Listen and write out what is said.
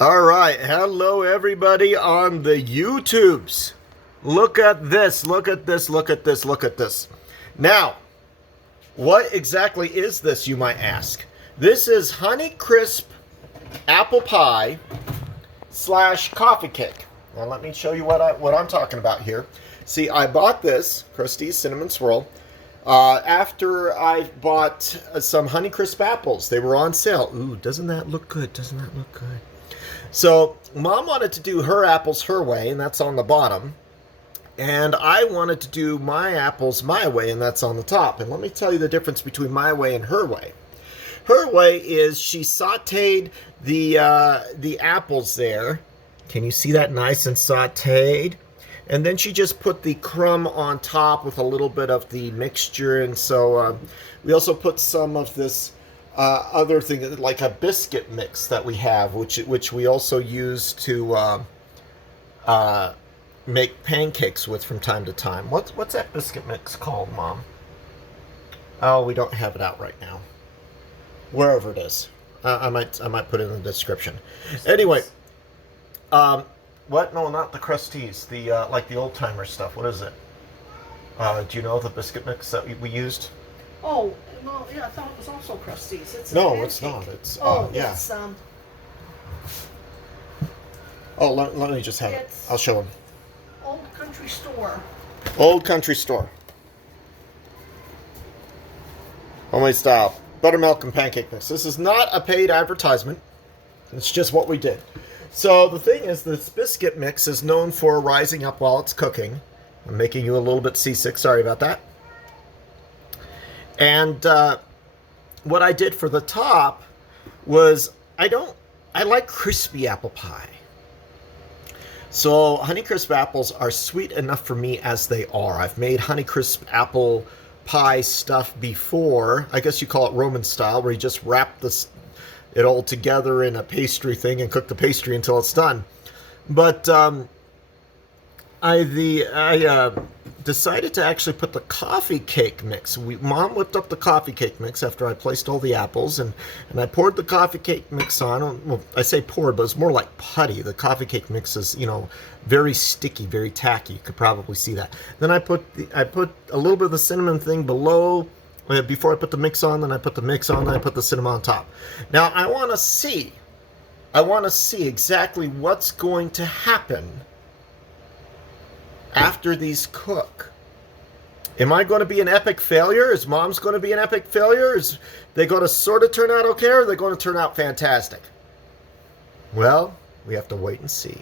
All right, hello everybody on the YouTubes. Look at this, look at this, look at this, look at this. Now, what exactly is this, you might ask? This is Honeycrisp apple pie slash coffee cake. Now let me show you what I'm talking about here. See, I bought this Krusty's Cinnamon Swirl after I bought some Honeycrisp apples. They were on sale. Ooh, doesn't that look good? Doesn't that look good? So Mom wanted to do her apples her way, and that's on the bottom. And I wanted to do my apples my way, and that's on the top. And let me tell you the difference between my way and her way. Her way is she sauteed the apples there. Can you see that nice and sauteed? And then she just put the crumb on top with a little bit of the mixture. And so we also put some of this other thing, like a biscuit mix that we have, which we also use to make pancakes with from time to time. What's that biscuit mix called, Mom? Oh, we don't have it out right now. Wherever it is, I might put it in the description. Anyway, what? No, not the Krusty's. The like the old timer stuff. What is it? Do you know the biscuit mix that we used? Oh, well, yeah, I thought it was also Krusty's. No, it's not. It's yeah. It's Oh, let me just have it. I'll show him. Old Country Store. Old Country Store. Homemade style buttermilk and pancake mix. This is not a paid advertisement. It's just what we did. So the thing is, this biscuit mix is known for rising up while it's cooking. I'm making you a little bit seasick. Sorry about that. And what I did for the top was I like crispy apple pie. So Honeycrisp apples are sweet enough for me as they are. I've made Honeycrisp apple pie stuff before. I guess you call it Roman style, where you just wrap it all together in a pastry thing and cook the pastry until it's done. But I decided to actually put the coffee cake mix. Mom whipped up the coffee cake mix after I placed all the apples, and I poured the coffee cake mix on. Well, I say poured, but it's more like putty. The coffee cake mix is, very sticky, very tacky. You could probably see that. Then I put a little bit of the cinnamon thing below. Before I put the mix on, then I put the mix on, then I put the cinnamon on top. Now I want to see exactly what's going to happen after these cook. Am I going to be an epic failure? Is Mom's going to be an epic failure? Is they going to sort of turn out okay, or are they going to turn out fantastic? Well, we have to wait and see.